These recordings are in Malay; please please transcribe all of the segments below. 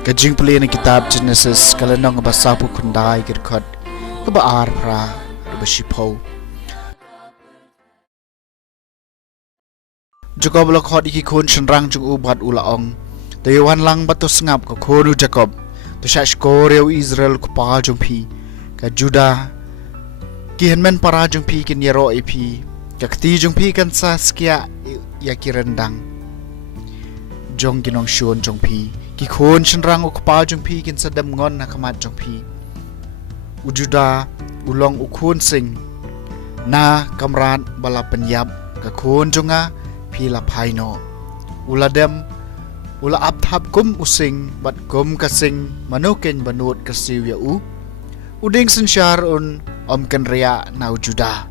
Kajing puli na kitab Genesis kalanang basa po kunday kirkot kabaar pra rubashipo. Jacob lakhot ikikun shenrang jung ubat ulaong. Dayuhan lang batos ngap ka konu Jacob. Tashash koreo Israel kupal jung pi. Ka Judah kihenmen para jung pi kin yero ipi. Ka kti jung pi kan saskia yakirendang. Jong ginong shun jung pi. Kikun shenrang ukpa jung pi kin sadam ngon nakamat jung pi. Ujuda ulong ukun sing na kamran bala penyap kakun junga pi la paino. Uladem ula apthap kum using bat kum kasing manukin banut kasiw ya u. Uding sensyar un kan ria na ujuda.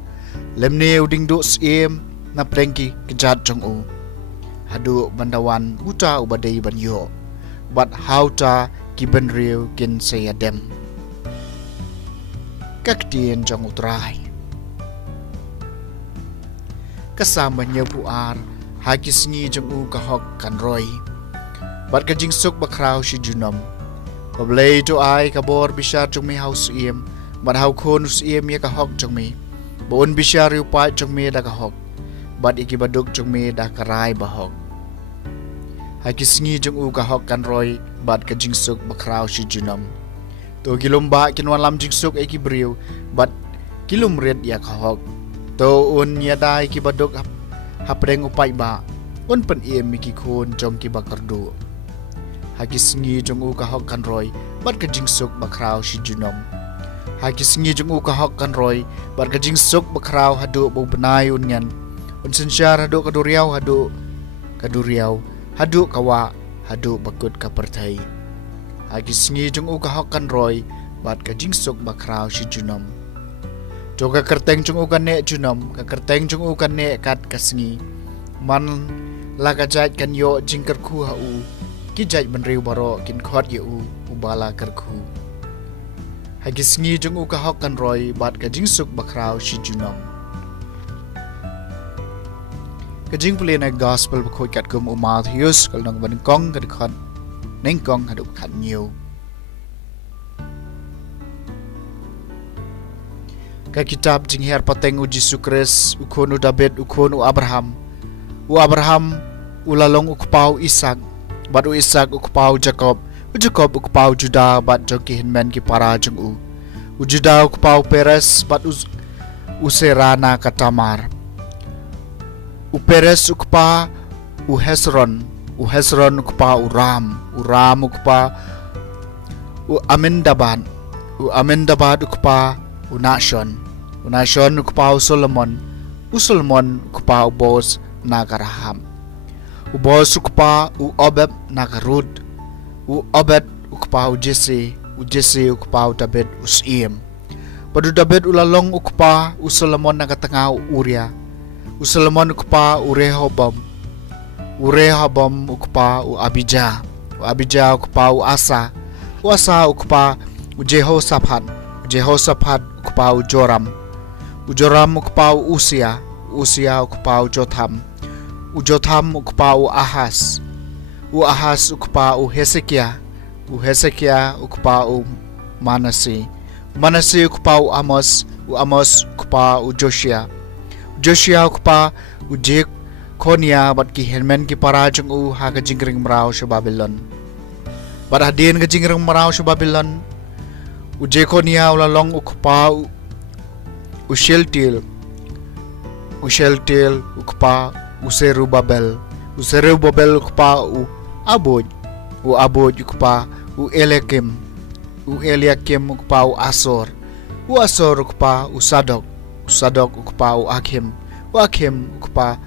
Lemne uding du siem na prengki kejat jung u. Hadu bandawan uta ubadai banyo. But how ta kiban riu kin sayadem kakdien jong utrai kasama niya puar hakis ngi jong u kahok kan roy but kajing suk bakraw si junom pablay to ay kabor bishar jong mi house iem but how kon us iem ya kahok jong mi boon bishar yu pa jong mi da kahok but ikibaduk jong mi da karay bahok hakis ngi jong u kahok kan roy bat ka jingsuk bakraw si junom to gilumba kinwan lam jingsuk ay kibriw bat kilumred ya kahok to un yadai kibadok hapreng upay ba un pan iem mikikun jong kibakardu hakis ngi jong u kahok kan roy bat ka jingsuk bakraw si junom hakis ngi jong u kahok kan roy bat ka jingsuk bakraw hadu bo benay un ngan un sensyar hadu kaduriaw hadu kaduriaw hadu kawa hadu bakut kapertai hagis ngi jung u kahok kan roy bat ka jingsuk bakraw si junom joka kerteng jung u kan ne junom ka kerteng jung u kan ne kat kasngi man la ka jait kan yo jingker khu ha u ki jait benriu baro kin khot ye u ubala kerkhu hagis ngi jung u kahok kan roy bat ka jingsuk bakraw si junom kajing puli na gospel bakhoy kat kum Matthews kalnang baningkong kadikhat ningkong haduk khat nhiều ka kitab jing her pateng u Jesus Christ ukonu David ukonu Abraham ulalong ukpau Ishak bat u Ishak ukpau Jacob ukpau Judah bat joki hinmen ki para jung u Judah ukpau Perez bat userana katamar Uperes ukpa Hesron ukpa Uram ukpa Amendabad ukpa Nashon ukpa Solomon ukpa Boaz nagaraham Boaz ukpa Obed nagarud Obed ukpa Jesse ukpa David usim padu David ulalong ukpa Solomon nagatengah Uria Solomon ukpa Rehobam ukpa Abijah ukpa Asa ukpa Jehoshaphat ukpa Joram ukpa Usia ukpa Jotham ukpa Ahaz ukpa Hezekiah ukpa Manase ukpa Amos ukpa Joshua ukpa Jekonia bat ki henmen ki para jung u ha ka jingring maraw sa Babylon bat hadin ka jingring maraw sa Babylon Jekonia ulalong ukpa Usheltil ukpa Zerubabel ukpa Abod ukpa Eliakim ukpa Asor ukpa Sadok ukpa Akim ukpa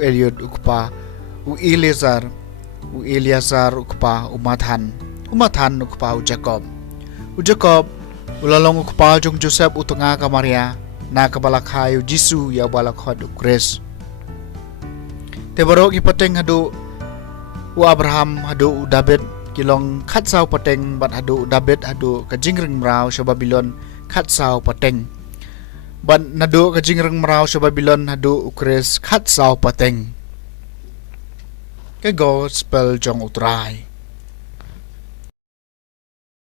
Eliud ukpa Eleazar ukpa Mathan umatan ukpau Jacob. Jacob ulalong ukpau jong Joseph utunga ka Maria na kabalakhayo Jisu ya balakhod ukres. Tebarok ipateng hadu u Abraham hadu u David kilong khatsau pateng bat hadu David hadu ka jingring mrau sa Babylon khatsau pateng. Ban nadu ka jingrang maraw sa Babylon hadu ukres khatsau pateng. Ke gospel jong utray.